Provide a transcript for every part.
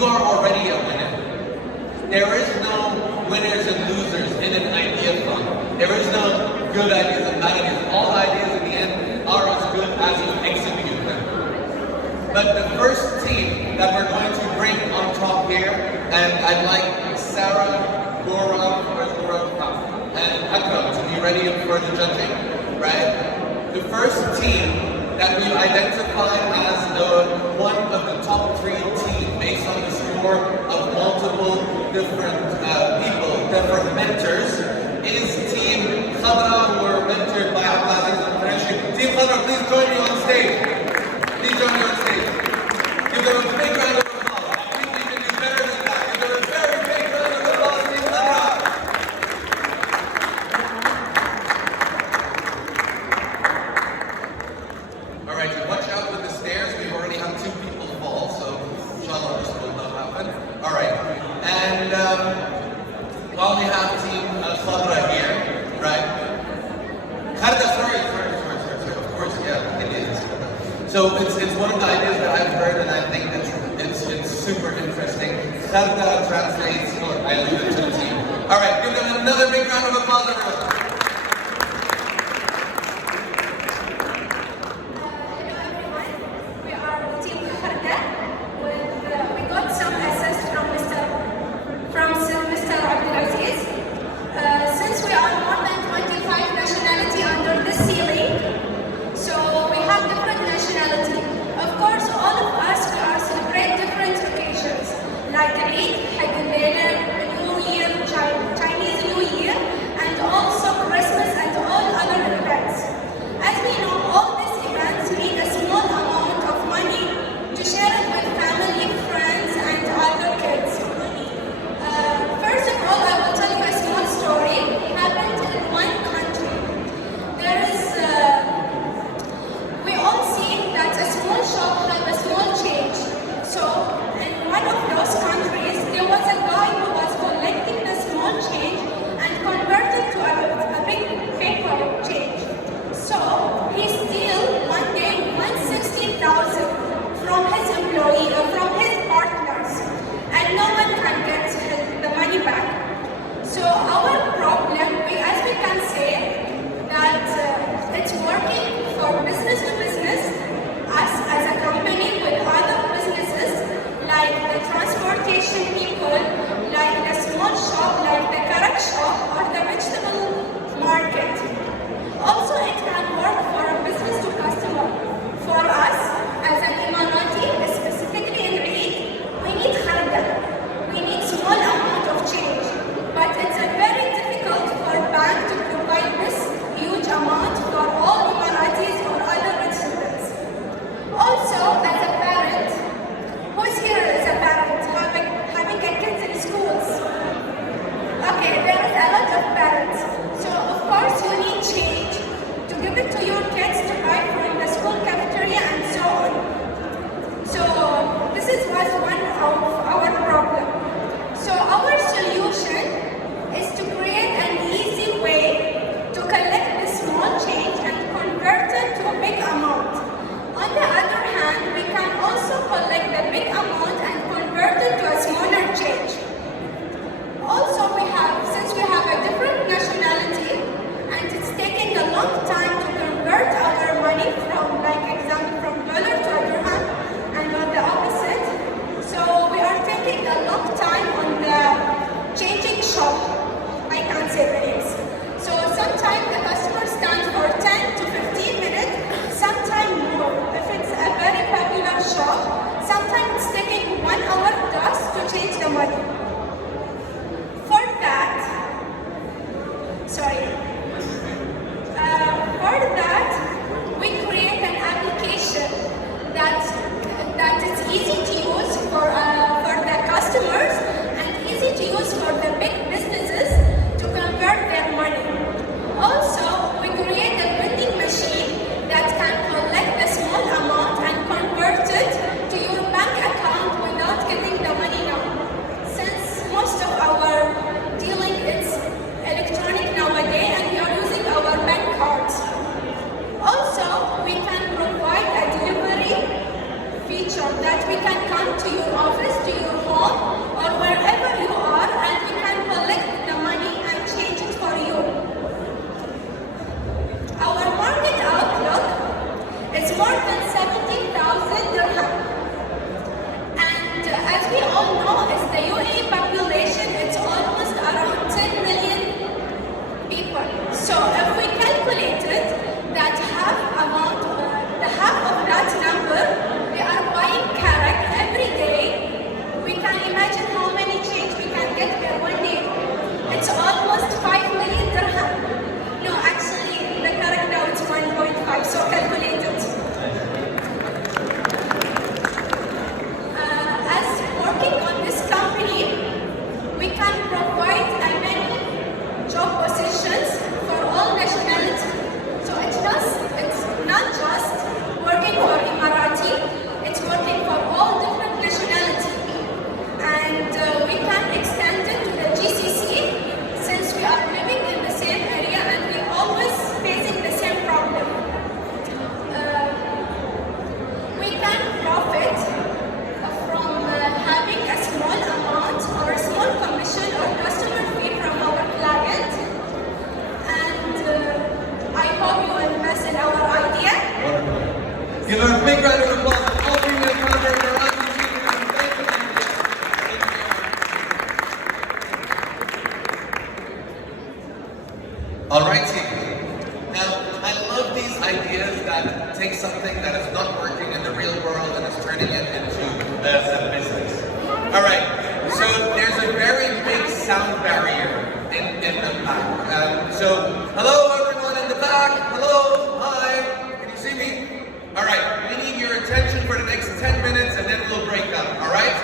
you are already a winner. There is no winners and losers in an idea fund. There is no good ideas and bad ideas. All ideas in the end are as good as you execute them. But the first team that we're going to bring on top here, and I'd like Sarah, Gaurav, and Akram to be ready for the judging, right? The first team that we've identified as one of the top 3 teams based on the score of multiple different people, different mentors, is Team Khadra, who were mentored by Abdulaziz and Qureshi. Team Khadra, please join me on stage. Please join me on stage. Give them a big round of applause. I think we can do better than that. Give them a very big round of applause, Team Khadra. All right, so watch out with the stairs. We've already had 2 people fall, so inshallah this will not happen. All right, and while we have Team Khadra here, right? Khadra, sorry, of course, yeah, it is. So it's one of the ideas that I've heard, and I think it's super interesting. Khadra translates, I alluded to the team. All right, give them another big round of applause, everyone. Like the Eid, New Year, Chinese New Year, and also that we can come to your office, to your home, or wherever you are, and we can collect the money and change it for you. Our market outlook is more than 70,000 dirham. And as we all know, as the UAE population, it's almost around 10 million people. So if we calculated that the half of that number, we are buying karak every day, we can imagine how many change we can get there one day. It's almost 5 million dirham. No, actually, the karak now it's 1.5, so calculate it. As working on this company, we can provide many job positions for all nationalities. So it's not just working for Emirati, it's working for all different nationalities. And we can extend it to the GCC since we are living in the same area and we always facing the same problem. We can profit from having a small amount or a small commission or customer fee from our client. And I hope you will invest in our idea. Give her a big round of applause to all female founders in our All right, team. Now, I love these ideas that take something that is not working in the real world and is turning it into a business. All right, so there's a very big sound barrier in the back. So, hello everyone in the back. Hello, hi. Can you see me? All right, we need your attention for the next 10 minutes and then we'll break up, all right?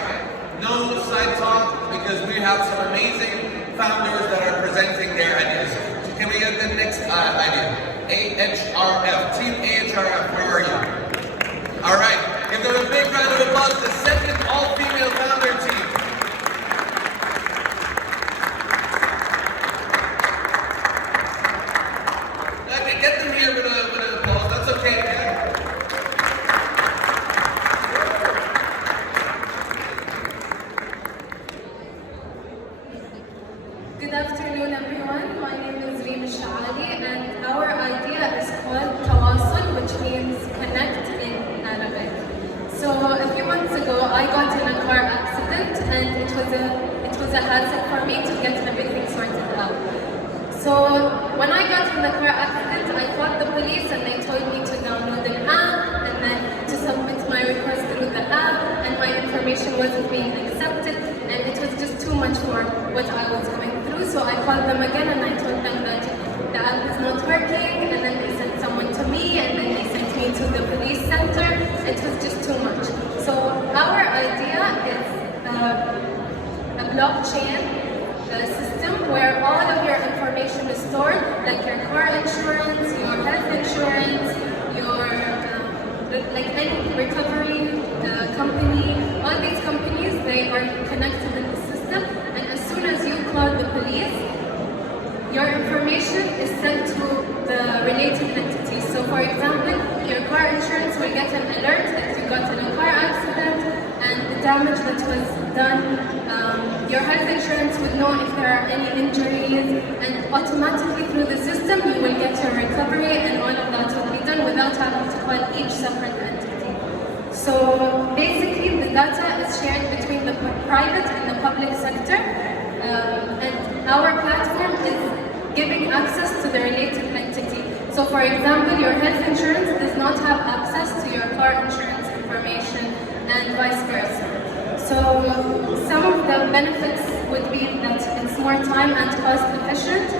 No side talk because we have some amazing founders that are presenting their ideas. Can we get the next idea? AHRF, Team AHRF, where are you? All right, give them a big round of applause, the second all-female founder team. Okay, get them here with an applause, that's okay. Good afternoon, everyone. My name is and our idea is called Tawasul, which means connect in Arabic. So a few months ago, I got in a car accident, and it was a hassle for me to get everything sorted out. So when I got in the car accident, I called the police, and they told me to download an app, and then to submit my request through the app, and my information wasn't being accepted, and it was just too much for what I was going through. So I called them again, and I told them that the app is not working, and then they sent someone to me, and then they sent me to the police center. It was just too much. So our idea is a blockchain system where all of your information is stored, like your car insurance, your health insurance, your like any recovery company. All these companies, they are connected in the system, and as soon as you call the police, your information is sent to the related entities. So for example, your car insurance will get an alert that you got in a car accident and the damage that was done. Your health insurance would know if there are any injuries, and automatically through the system you will get your recovery, and all of that will be done without having to call each separate entity. So basically the data is shared between the private and the public sector, and our platform is giving access to the related entity. So for example, your health insurance does not have access to your car insurance information, and vice versa. So some of the benefits would be that it's more time and cost efficient,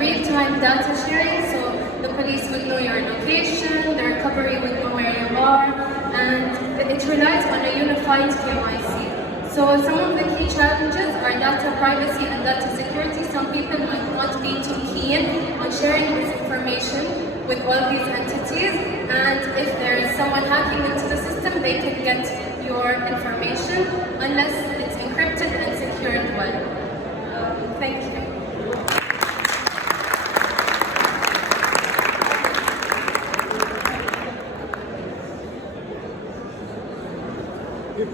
real-time data sharing, so the police would know your location, the recovery would know where you are, and it relies on a unified KYC. So some of the key challenges are data privacy and data security. Some people might not be too keen on sharing this information with all these entities, and if there is someone hacking into the system, they can get your information unless it's encrypted and secured well. Thank you. Right?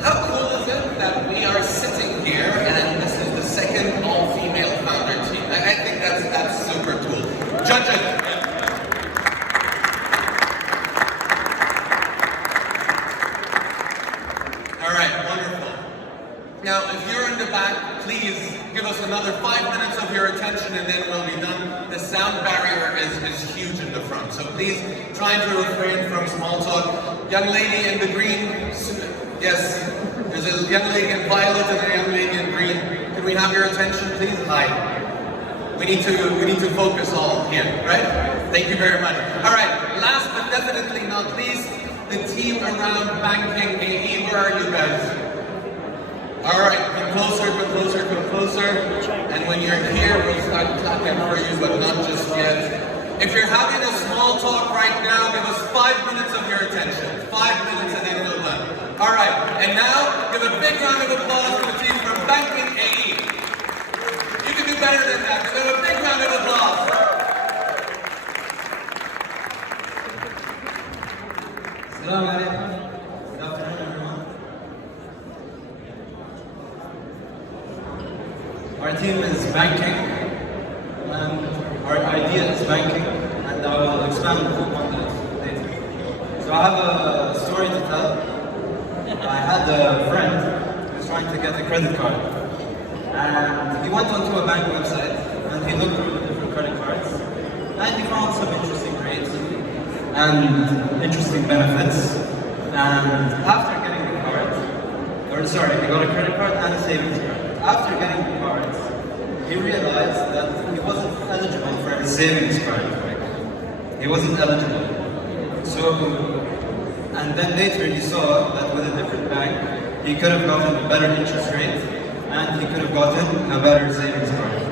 How cool is it that we are sitting here and this is the second all-female founder team? I think that's super cool. Judges. All right, wonderful. Now, if you're in the back, please give us another 5 minutes of your attention and then we'll be done. The sound barrier is huge in the front, so please try to refrain from small talk. Young lady in the green, yes, there's a young lady in violet and a young lady in green. Can we have your attention, please? Hi. We need to focus all here, right? Thank you very much. All right, last but definitely not least, the team around Banking AE. Where are you guys? All right, come closer, come closer, come closer. And when you're here, we'll start clapping for you, but not just yet. If you're having a small talk right now, give us 5 minutes of your attention. 5 minutes and then we'll done. All right, and now give a big round of applause for the team from Banking AE. You can do better than that. Give them a big round of applause. Assalamu alaikum. Good afternoon, everyone. Our team is banking, and our idea is banking, and I will expand on that later. So I have a story to tell. I had a friend who was trying to get a credit card, and he went onto a bank website, and he looked through the different credit cards, and he found some interesting rates and interesting benefits. And after getting the card, he got a credit card and a savings card. After getting the cards, he realized that he wasn't eligible for a savings card. He wasn't eligible. So, and then later he saw that with a different bank, he could have gotten a better interest rate and he could have gotten a better savings card.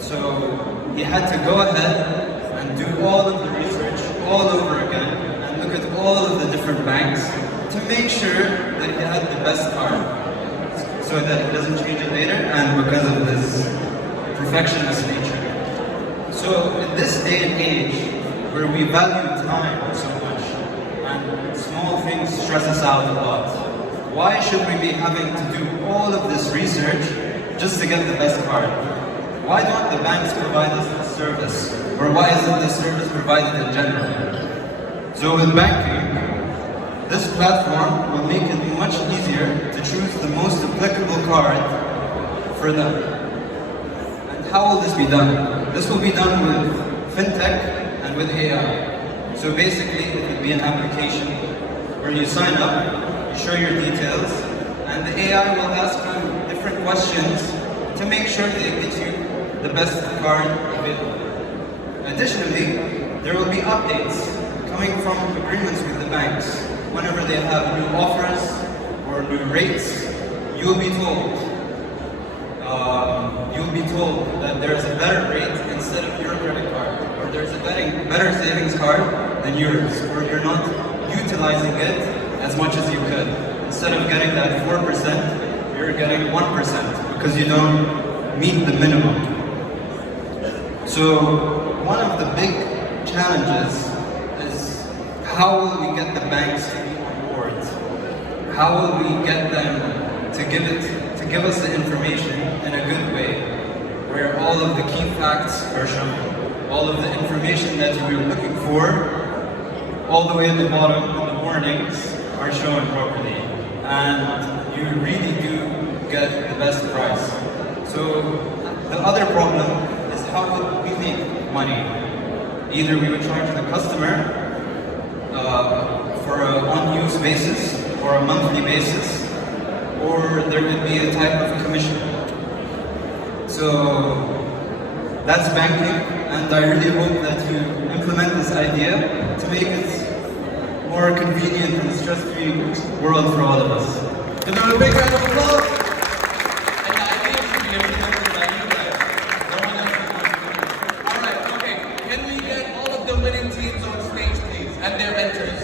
So he had to go ahead and do all of the research all over again and look at all of the different banks to make sure that he had the best card, so that he doesn't change it later, and because of this perfectionist nature. So in this day and age, where we value time so much, and small things stress us out a lot, why should we be having to do all of this research just to get the best card? Why don't the banks provide us this service? Or why isn't this service provided in general? So with banking, this platform will make it much easier to choose the most applicable card for them. And how will this be done? This will be done with FinTech and with AI. So basically, it would be an application where you sign up, you show your details, and the AI will ask you different questions to make sure they get you the best card available. Additionally, there will be updates coming from agreements with the banks. Whenever they have new offers or new rates, you'll be told that there's a better rate instead of your credit card, or there's a better savings card than yours, or you're not utilizing it as much as you could. Instead of getting that 4%, you're getting 1% because you don't meet the minimum. So one of the big challenges is how will we get the banks to be on board? How will we get them to give us the information in a good way, where all of the key facts are shown, all of the information that we're looking for, all the way at the bottom in the warnings are shown properly, and you really do get the best price. So the other problem is how would we make money? Either we would charge the customer for an on-use basis or a monthly basis, or there would be a type of commission. So that's banking, and I really hope that you implement this idea to make it more convenient and stress-free world for all of us. Give them a big round of applause. And the idea should be implemented by you guys. No one else is going to do it. All right, okay. Can we get all of the winning teams on stage, please, and their mentors?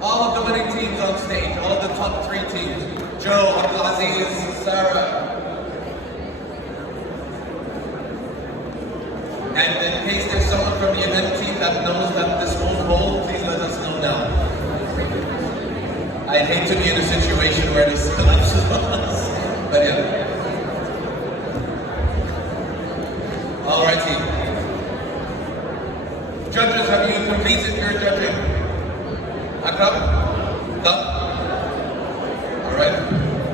All of the winning teams on stage, all of the top 3 teams. Joe, Abdulaziz, Sarah. And in case there's someone from the event team that knows that this won't hold, please let us know now. I'd hate to be in a situation where this collapses on us. But yeah. Alrighty. Judges, have you completed your judging? Akram? Done? Alright.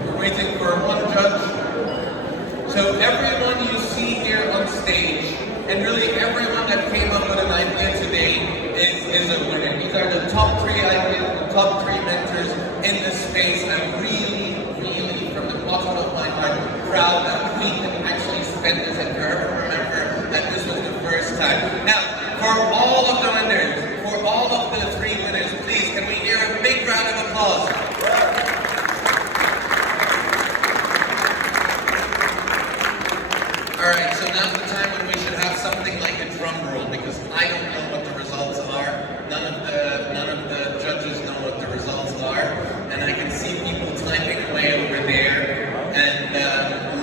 We're waiting for one judge. So everyone you see here on stage, and really everyone that came up with an idea today is a winner. These are the top 3 ideas, the top 3 mentors in this space. I'm really, from the bottom of my heart, proud that we can actually spend this and forever remember that this was the first time. Now, for all of the winners, for all of the 3 winners, please, can we hear a big round of applause? Alright, so now's the time when we should have something like a drum roll, because I don't know what the results are. None of the judges know what the results are. And I can see people typing away over there and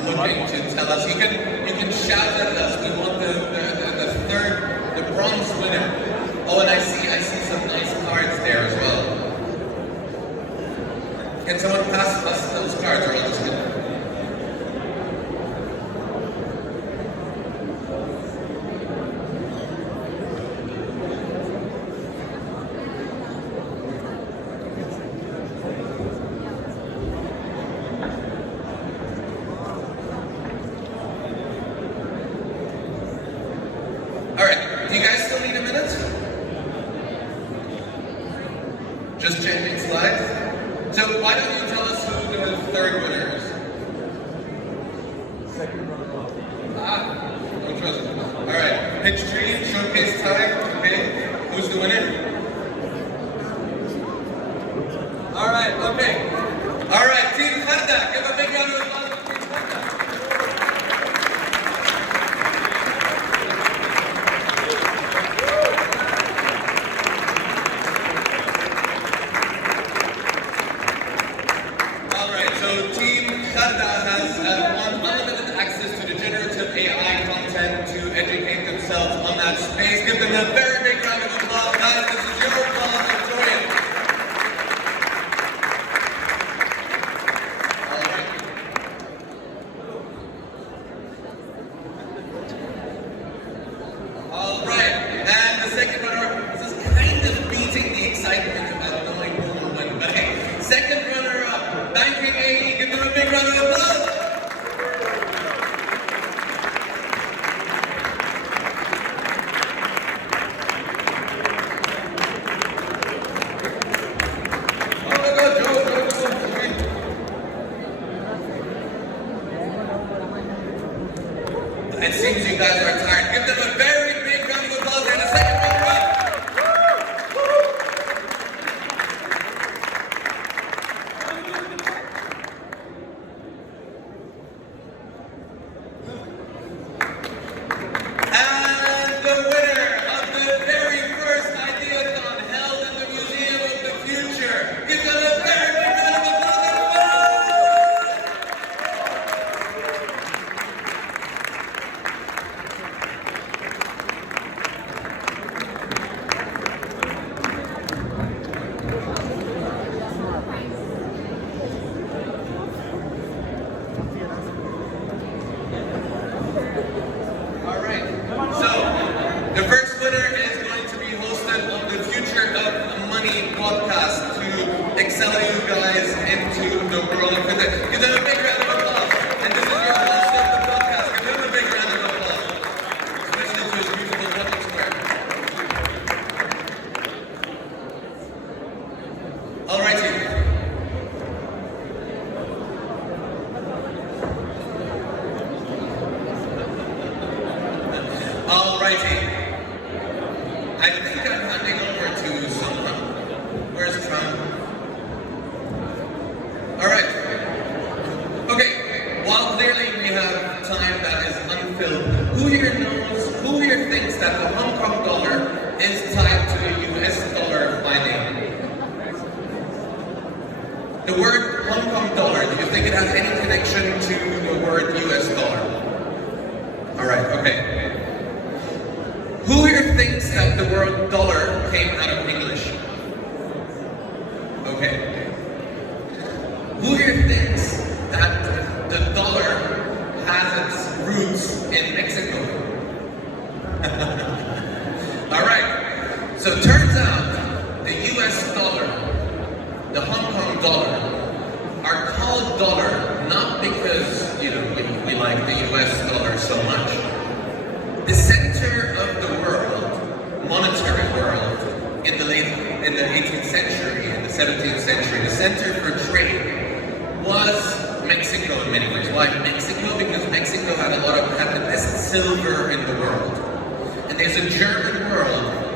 looking to tell us. You can shout at us. We want the bronze winner. Oh, and I see some nice cards there as well. Can someone pass us those cards, or I'll just get them? Alright, do you guys still need a minute? Just changing slides? So why don't you tell us who the 3rd winner is? Second runner-up. No trust. Alright, pitch tree, showcase time, okay. Who's the winner? Alright, okay. Alright, Team Kharda, give a big round of applause for Team Kharda. To educate themselves on that space. Give them a very big round of applause, guys. This is your applause. Enjoy it. All right. And the second runner, this is kind of beating the excitement about knowing who will win. But hey, second runner-up, Banking AE. Give them a big round of applause. It seems you guys are tired. Give them a very big round of applause and a second runner-up. And the winner of the very first Ideaton held in the Museum of the Future. Give them a very big round of applause. Podcast to excel you guys into the world of FinTech. Give them a big round of applause. And this is your host of the podcast. Give them a big round of applause. Especially to his beautiful London Square. Alrighty. Alrighty. I think I'm handing over to someone. Where's Trump? Alright. Okay, while clearly we have time that is unfilled, who here thinks that the Hong Kong dollar is tied to the US dollar by name? The word Hong Kong dollar, do you think it has any connection to the word US dollar? Alright, okay. Who here thinks that the word dollar came out of English? Okay. Who here thinks that the dollar has its roots in Mexico? Alright, so it turns out the US dollar, the Hong Kong dollar, are called dollar not because, you know, we like the US dollar so much. The center of the world, monetary world, in the 18th century and the 17th century, the center for trade was Mexico in many ways. Why Mexico? Because Mexico had the best silver in the world. And there's a German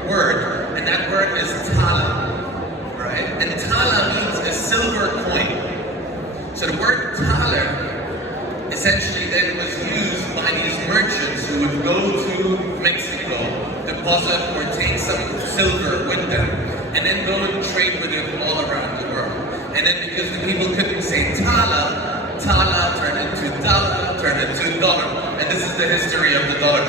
word, and that word is Thaler, right? And Thaler means a silver coin. So the word Thaler essentially then was used by these merchants who would go to Mexico, deposit or take some silver with them, and then go and trade with it all around the world. And then because the people couldn't say Tala turned into dollar, turned into dollar. And this is the history of the dollar.